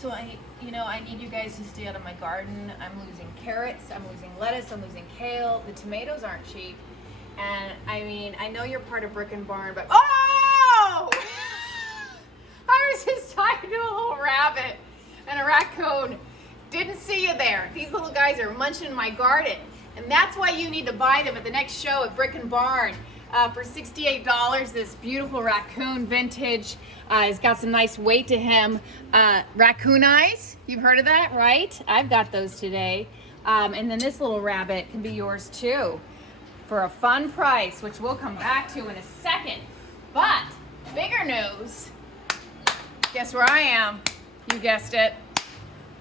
So I need you guys to stay out of my garden. I'm losing carrots, I'm losing lettuce, I'm losing kale. The tomatoes aren't cheap. And I mean, I know you're part of Brick and Barn, but oh! I was just talking to a little rabbit and a raccoon. Didn't see you there. These little guys are munching my garden. And that's why you need to buy them at the next show at Brick and Barn. For $68, this beautiful raccoon vintage. He's got some nice weight to him. Raccoon eyes, you've heard of that, right? I've got those today. And then this little rabbit can be yours too for a fun price, which we'll come back to in a second. But bigger news, guess where I am? You guessed it.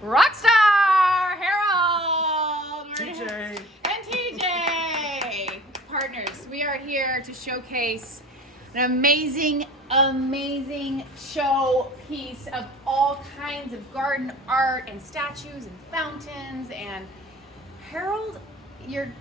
Rockstar Harold! TJ! And TJ! Partners, we are here to showcase an amazing showpiece of all kinds of garden art and statues and fountains. And Harold, you're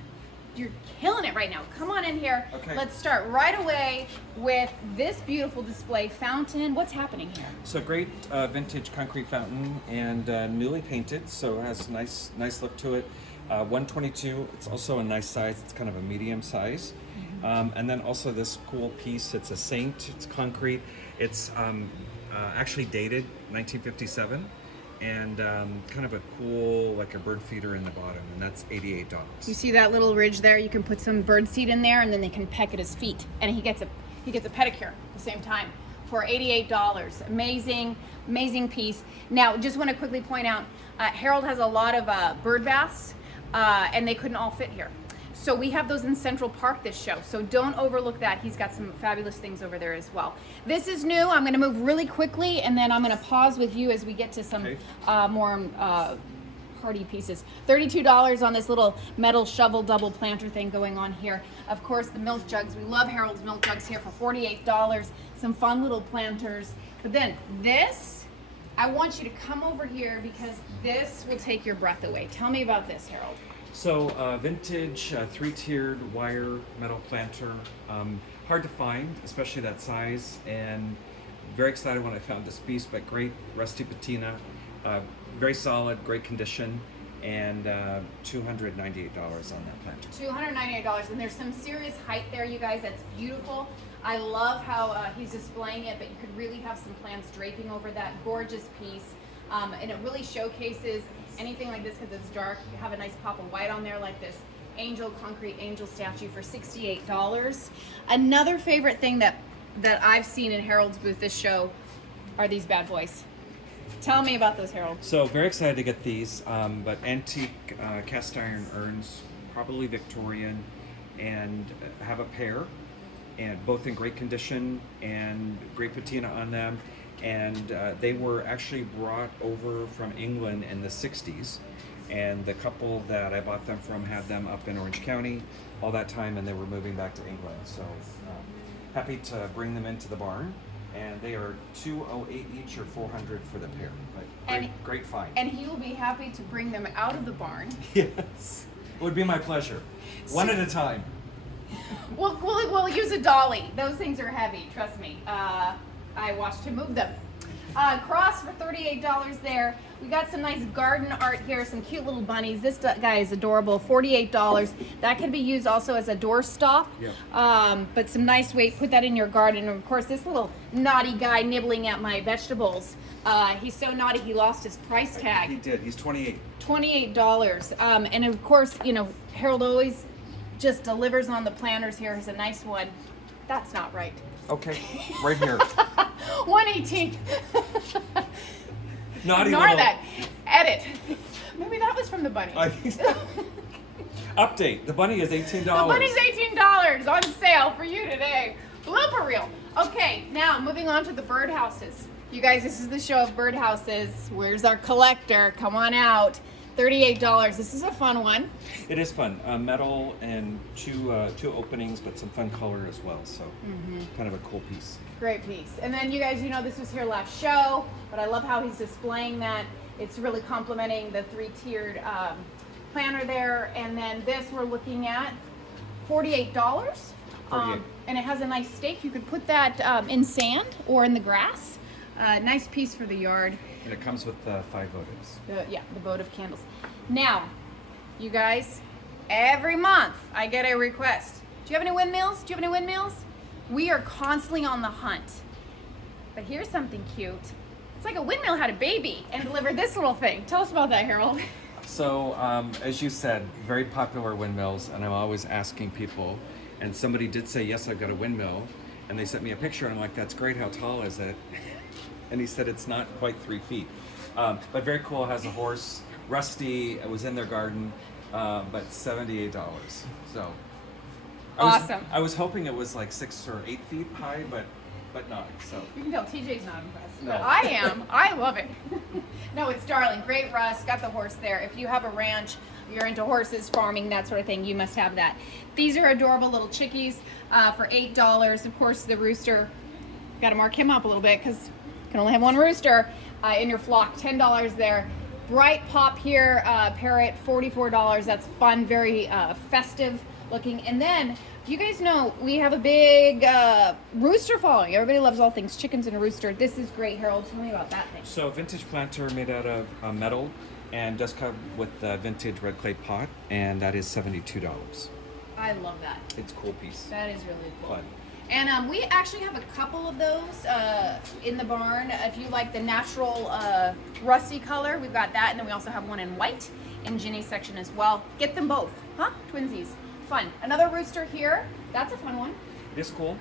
killing it right now. Come on in here. Okay. Let's start right away with this beautiful display fountain. What's happening here? So great vintage concrete fountain and newly painted, so it has a nice look to it. 122, it's also a nice size, it's kind of a medium size. And then also this cool piece, it's a saint, it's concrete. It's actually dated 1957 and kind of a cool, like a bird feeder in the bottom, and that's $88. You see that little ridge there? You can put some bird seed in there and then they can peck at his feet. And he gets a pedicure at the same time for $88. Amazing piece. Now, just want to quickly point out, Harold has a lot of bird baths and they couldn't all fit here. So we have those in Central Park this show, so don't overlook that. He's got some fabulous things over there as well. This is new. I'm going to move really quickly, and then I'm going to pause with you as we get to some more hardy pieces. $32 on this little metal shovel double planter thing going on here. Of course, the milk jugs. We love Harold's milk jugs here for $48. Some fun little planters. But then this, I want you to come over here because this will take your breath away. Tell me about this, Harold. So vintage 3-tiered wire metal planter, hard to find, especially that size, and very excited when I found this piece, but great rusty patina, very solid, great condition, and $298 on that planter. $298, and there's some serious height there, you guys. That's beautiful. I love how he's displaying it, but you could really have some plants draping over that gorgeous piece. And it really showcases anything like this because it's dark. You have a nice pop of white on there like this concrete angel statue for $68. Another favorite thing that I've seen in Harold's booth this show are these bad boys. Tell me about those, Harold. So very excited to get these, but antique cast iron urns, probably Victorian, and have a pair, and both in great condition and great patina on them. And they were actually brought over from England in the 60s, and the couple that I bought them from had them up in Orange County all that time, and they were moving back to England. So happy to bring them into the barn, and they are $208 each or $400 for the pair. But great find. And he will be happy to bring them out of the barn. Yes, it would be my pleasure. One at a time. We'll use a dolly. Those things are heavy, trust me. I watched him move them. Cross for $38 there. We got some nice garden art here, some cute little bunnies. This guy is adorable, $48. That can be used also as a doorstop. Yep. But some nice weight, put that in your garden. And of course, this little naughty guy nibbling at my vegetables. He's so naughty, he lost his price tag. He did, he's $28. $28. And of course, Harold always just delivers on the planters here. Here's a nice one. That's not right. Okay, right here. 118. Naughty Ignore little... that. Edit. Maybe that was from the bunny. I think so. Update. The bunny is $18. The bunny's $18 on sale for you today. Blooper reel. Okay, now moving on to the birdhouses. You guys, this is the show of birdhouses. Where's our collector? Come on out. $38. This is a fun one. It is fun. Metal and two openings, but some fun color as well. So kind of a cool piece. Great piece. And then you guys, this was here last show, but I love how he's displaying that. It's really complementing the 3-tiered planter there. And then this we're looking at $48. And it has a nice stake. You could put that in sand or in the grass. Nice piece for the yard. And it comes with 5 votives. Yeah, the votive candles. Now, you guys, every month I get a request. Do you have any windmills? Do you have any windmills? We are constantly on the hunt. But here's something cute. It's like a windmill had a baby and delivered this little thing. Tell us about that, Harold. So, as you said, very popular windmills, and I'm always asking people, and somebody did say, yes, I've got a windmill, and they sent me a picture, and I'm like, that's great, how tall is it? And he said it's not quite 3 feet. But very cool, has a horse. Rusty, it was in their garden, but $78. So, Awesome. I was hoping it was like 6 or 8 feet high, but not, so. You can tell TJ's not impressed, No. but I am. I love it. No, it's darling. Great rust. Got the horse there. If you have a ranch, you're into horses, farming, that sort of thing, you must have that. These are adorable little chickies for $8. Of course, the rooster, got to mark him up a little bit because you can only have one rooster in your flock. $10 there. Bright pop here, parrot, $44. That's fun, very festive looking. And then, you guys know we have a big rooster following. Everybody loves all things chickens and a rooster. This is great, Harold. Tell me about that thing. So vintage planter made out of metal and does come with the vintage red clay pot, and that is $72. I love that. It's a cool piece. That is really cool. Fun. And we actually have a couple of those in the barn. If you like the natural rusty color, we've got that. And then we also have one in white in Ginny's section as well. Get them both, huh? Twinsies. Fun. Another rooster here. That's a fun one. It's cool.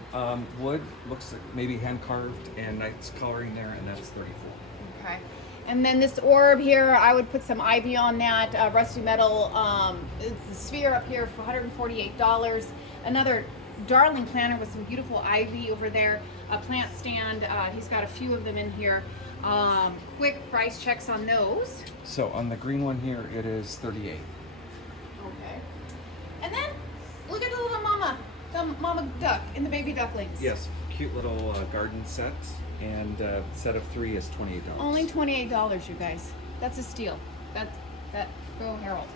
Wood looks like maybe hand carved, and nice coloring there, and that's $34. Okay. And then this orb here, I would put some ivy on that. Rusty metal. It's a sphere up here for $148. Another darling planter with some beautiful ivy over there. A plant stand. He's got a few of them in here. Quick price checks on those. So on the green one here, it is $38. Okay. And then look at the little mama duck and the baby ducklings. Yes, cute little garden set, and set of 3 is $28. Only $28, you guys. That's a steal. That go Harold.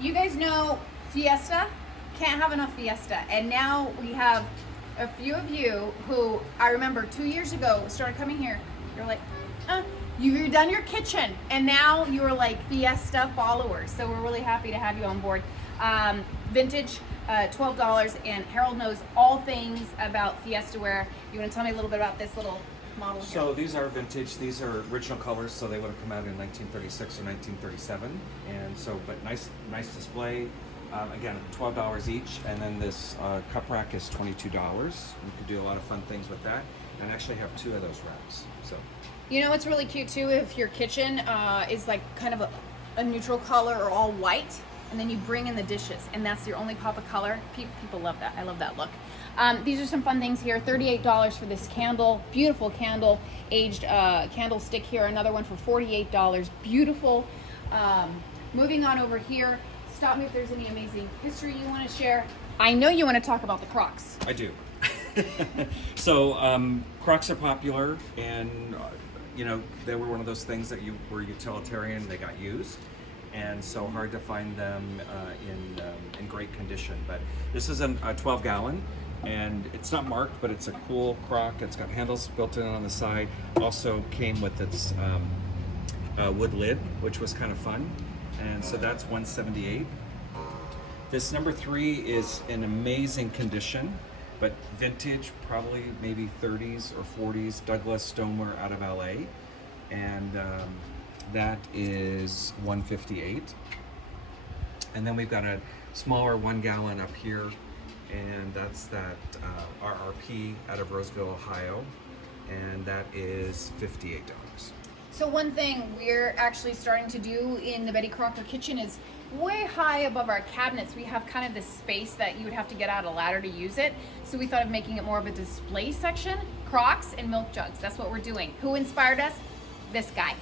You guys know Fiesta? Can't have enough Fiesta. And now we have a few of you who I remember 2 years ago started coming here. You're like, you've done your kitchen, and now you're like Fiesta followers. So we're really happy to have you on board. Vintage, $12, and Harold knows all things about Fiesta ware. You want to tell me a little bit about this little model here? So these are vintage. These are original colors, so they would have come out in 1936 or 1937. And so, but nice display. Again, $12 each, and then this cup rack is $22. You could do a lot of fun things with that, and actually have 2 of those racks. So, you know, it's really cute too if your kitchen is like kind of a neutral color or all white, and then you bring in the dishes, and that's your only pop of color. People love that. I love that look. These are some fun things here. $38 for this candle, beautiful candle, aged candlestick here. Another one for $48. Beautiful. Moving on over here. Stop me if there's any amazing history you want to share. I know you want to talk about the Crocs. I do. So Crocs are popular, and you know, they were one of those things that were utilitarian. They got used, and so hard to find them in great condition. But this is a 12-gallon, and it's not marked, but it's a cool Croc. It's got handles built in on the side. Also came with its wood lid, which was kind of fun. And so that's $178. This number 3 is in amazing condition, but vintage, probably maybe 30s or 40s, Douglas stoneware out of LA. And that is $158. And then we've got a smaller 1-gallon up here, and that's that RRP out of Roseville, Ohio, and that is $58. So one thing we're actually starting to do in the Betty Crocker kitchen is way high above our cabinets. We have kind of this space that you would have to get out a ladder to use it. So we thought of making it more of a display section. Crocs and milk jugs, that's what we're doing. Who inspired us? This guy.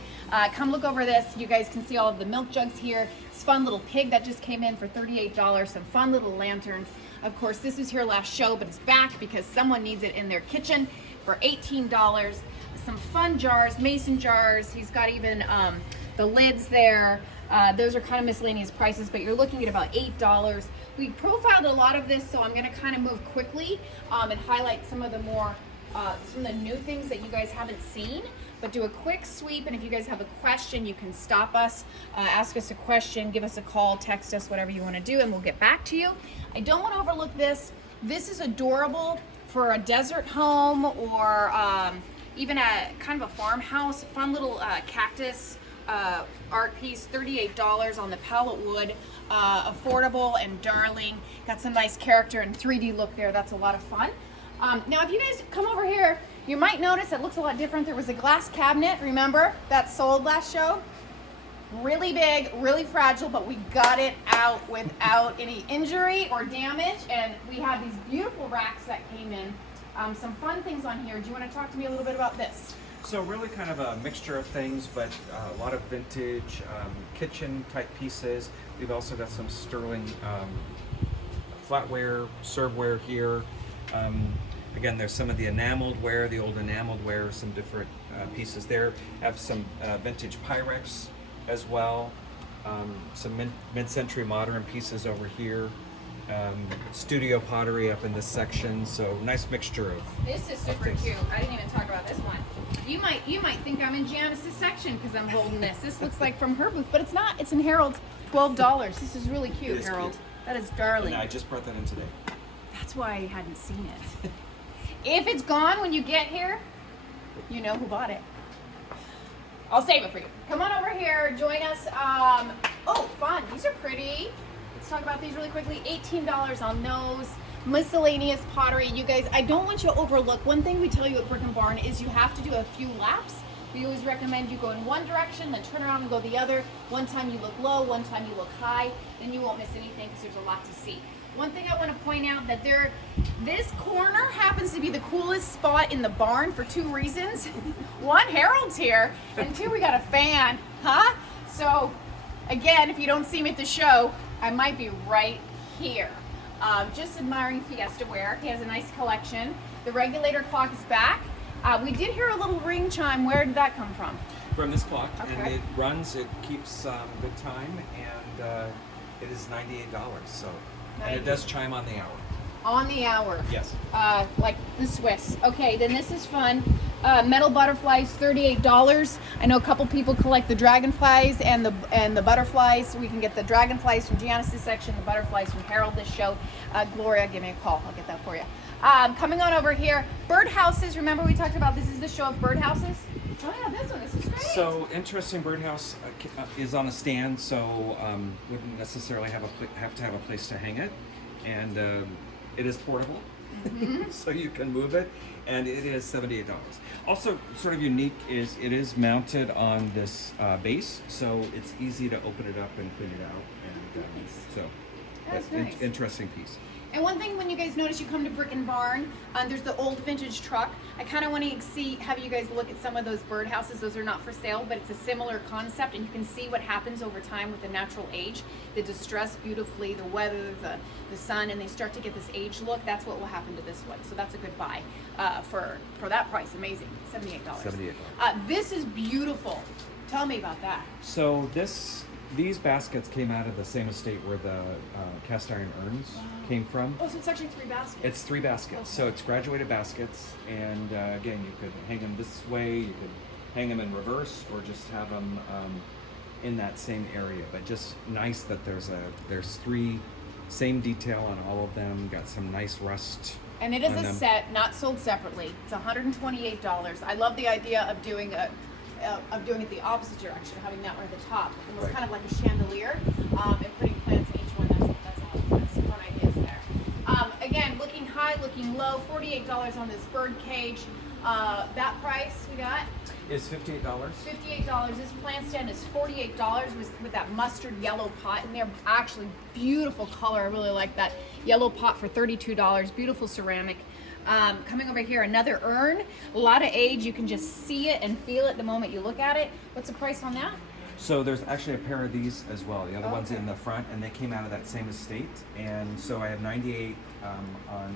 Come look over this. You guys can see all of the milk jugs here. This fun little pig that just came in for $38. Some fun little lanterns. Of course, this was here last show, but it's back because someone needs it in their kitchen for $18. Some fun jars, mason jars. He's got even the lids there. Those are kind of miscellaneous prices, but you're looking at about $8. We profiled a lot of this, so I'm going to kind of move quickly and highlight some of the more some of the new things that you guys haven't seen. but do a quick sweep. And if you guys have a question, you can stop us, ask us a question, give us a call, text us, whatever you want to do, and we'll get back to you. I don't want to overlook this. This is adorable for a desert home or even a kind of a farmhouse. Fun little cactus art piece, $38 on the pallet wood. Affordable and darling. Got some nice character and 3D look there. That's a lot of fun. Now, if you guys come over here, you might notice it looks a lot different. There was a glass cabinet, remember, that sold last show? Really big, really fragile, but we got it out without any injury or damage. And we have these beautiful racks that came in. Some fun things on here. Do you want to talk to me a little bit about this? So really kind of a mixture of things, but a lot of vintage kitchen type pieces. We've also got some sterling flatware, serveware here. Again, there's some of the enameled ware, the old enameled ware, some different pieces there. Have some vintage Pyrex as well. Some mid-century modern pieces over here. Studio pottery up in this section, so nice mixture of. This is super cute. I didn't even talk about this one. You might think I'm in Janice's section because I'm holding this. This looks like from her booth, but it's not. It's in Harold's. $12. This is really cute, Harold. Cute. That is darling. And I just brought that in today. That's why I hadn't seen it. If it's gone when you get here, you know who bought it. I'll save it for you. Come on over here, join us. Oh, fun. These are pretty. Let's talk about these really quickly. $18 on those. Miscellaneous pottery. You guys, I don't want you to overlook. One thing we tell you at Brick and Barn is you have to do a few laps. We always recommend you go in one direction, then turn around and go the other. One time you look low, one time you look high, then you won't miss anything because there's a lot to see. One thing I want to point out that this corner happens to be the coolest spot in the barn for two reasons. One, Harold's here, and two, we got a fan, huh? So again, if you don't see me at the show, I might be right here. Just admiring Fiesta ware. He has a nice collection. The Regulator Clock is back. We did hear a little ring chime. Where did that come from? From this clock, Okay. and it runs, it keeps good time, and it is $98, so, and it does chime on the hour. On the hour. Yes. Like the Swiss. Okay, then this is fun. Metal butterflies, $38. I know a couple people collect the dragonflies and the butterflies. We can get the dragonflies from Janice's section, the butterflies from Harold this show. Gloria, give me a call. I'll get that for you. Coming on over here, birdhouses. Remember we talked about this is the show of birdhouses? Oh yeah, this one. This is great. So interesting. Birdhouse is on a stand, so wouldn't necessarily have to have a place to hang it, and it is portable, so you can move it, and it is $78. Also, sort of unique is it is mounted on this base, so it's easy to open it up and clean it out, and so That's nice. Interesting piece. And one thing, when you guys notice you come to Brick and Barn, there's the old vintage truck. I kind of want to have you guys look at some of those birdhouses. Those are not for sale, but it's a similar concept, and you can see what happens over time with the natural age. They distress beautifully, the weather, the sun, and they start to get this age look. That's what will happen to this one. So that's a good buy for that price. Amazing, $78. $78. This is beautiful. Tell me about that. So these baskets came out of the same estate where the cast iron urns came from. Oh, so it's actually 3 baskets. It's 3 baskets. Okay. So it's graduated baskets, and again, you could hang them this way, you could hang them in reverse, or just have them in that same area. But just nice that there's 3 same detail on all of them. Got some nice rust. And it is on a them. set, not sold separately. It's $128. I love the idea of doing it the opposite direction, having that one at the top, almost kind of like a chandelier, and putting plants in each one. That's a lot of fun. Some fun ideas there. Again, looking high, looking low. $48 on this bird cage. That price we got Is $58. $58. This plant stand is $48 with that mustard yellow pot in there. Actually, beautiful color. I really like that yellow pot for $32. Beautiful ceramic. Coming over here, another urn. A lot of age. You can just see it and feel it the moment you look at it. What's the price on that? So there's actually a pair of these as well. The other one's in the front, and they came out of that same estate. And so I have 98 on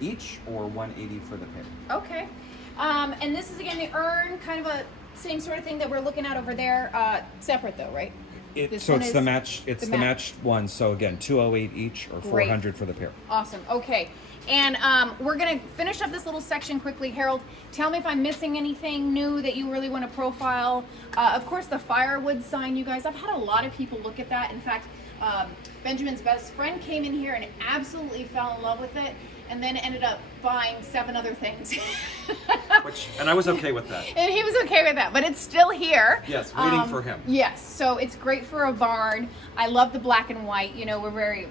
each, or 180 for the pair. Okay. And this is again the urn, kind of a same sort of thing that we're looking at over there. Separate though, right? This So one it's is the match. It's the match. matched one. So again, 208 each or Great. 400 for the pair. Awesome. Okay. And we're going to finish up this little section quickly. Harold, tell me if I'm missing anything new that you really want to profile. Of course, the firewood sign, you guys. I've had a lot of people look at that. In fact, Benjamin's best friend came in here and absolutely fell in love with it, and then ended up buying 7 other things. And I was okay with that. And he was okay with that, but it's still here. Yes, waiting for him. Yes, so it's great for a barn. I love the black and white. You know, we're very,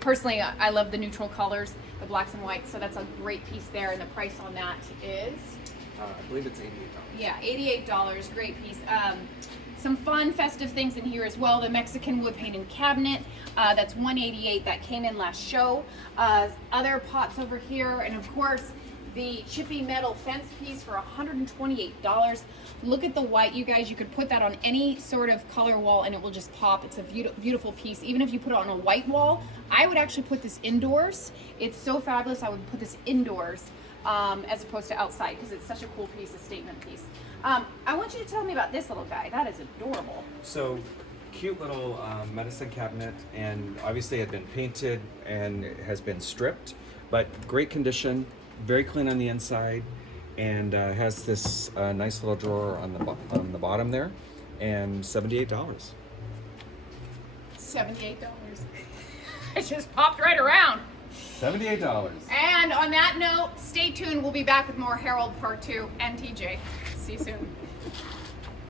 personally, I love the neutral colors, the blacks and whites, so that's a great piece there, and the price on that is? I believe it's $88. Yeah, $88, great piece. Some fun festive things in here as well. The Mexican wood painted cabinet, that's $188. That came in last show. Other pots over here, and of course, the chippy metal fence piece for $128. Look at the white, you guys. You could put that on any sort of color wall and it will just pop. It's a beautiful piece. Even if you put it on a white wall, I would actually put this indoors. It's so fabulous. I would put this indoors as opposed to outside because it's such a cool piece, a statement piece. I want you to tell me about this little guy. That is adorable. So cute little medicine cabinet, and obviously it had been painted and it has been stripped, but great condition, very clean on the inside, and has this nice little drawer on the bottom there, and $78. $78. It just popped right around. $78. And on that note, stay tuned. We'll be back with more Harold Part 2 and TJ. See you soon.